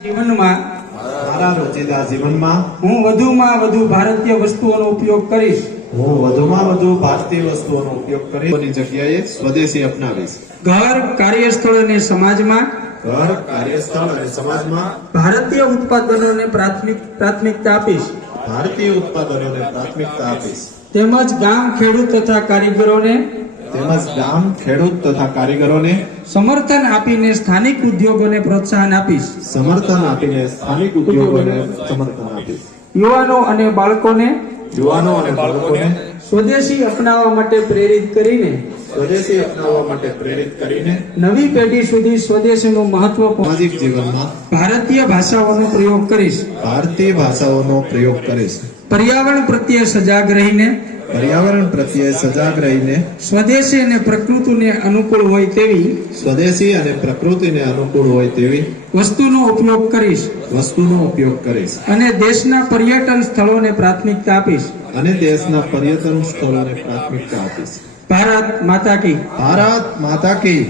જીવનમાં મારા રોજિંદા જીવનમાં હું વધુમાં વધુ ભારતીય વસ્તુઓનો ઉપયોગ કરીશ. હું વધુમાં વધુ ભારતીય વસ્તુઓનો ઉપયોગ કરીશ જગ્યાએ સ્વદેશી અપનાવીશ. ઘર, કાર્યસ્થળ અને સમાજમાં ઘર, કાર્યસ્થળ અને સમાજમાં ભારતીય ઉત્પાદનોને પ્રાથમિકતા આપીશ. ભારતીય ઉત્પાદનોને પ્રાથમિકતા આપીશ. તેમજ ગામ, ખેડૂત તથા કારીગરોને તેમજ ગામ, ખેડૂત તથા કારીગરોને સમર્થન આપીને સ્થાનિક ઉદ્યોગોને પ્રોત્સાહન આપીશ. સમર્થન આપીને સ્થાનિક ઉદ્યોગોને સમર્થન આપીશ. યુવાનો અને બાળકોને યુવાનો અને બાળકોને સ્વદેશી અપનાવવા માટે પ્રેરિત કરીને સ્વદેશી અપનાવવા માટે પ્રેરિત કરીને નવી પેઢી સુધી સ્વદેશીનું મહત્વ સામાજિક જીવનમાં ભારતીય ભાષાઓનો પ્રયોગ કરીશ. ભારતીય ભાષાઓનો પ્રયોગ કરીશ. પર્યાવરણ પ્રત્યે સજાગ રહીને પર્યાવરણ પ્રત્યે સજાગ રહીને સ્વદેશી અને પ્રકૃતિને અનુકૂળ હોય તેવી સ્વદેશી અને પ્રકૃતિને અનુકૂળ હોય તેવી વસ્તુનો ઉપયોગ કરીશ વસ્તુનો ઉપયોગ કરીશ. અને દેશના પર્યટન સ્થળોને પ્રાથમિકતા આપીશ. અને દેશના પર્યટન સ્થળોને પ્રાથમિકતા આપીશ. ભારત માતા કી. ભારત માતા કી.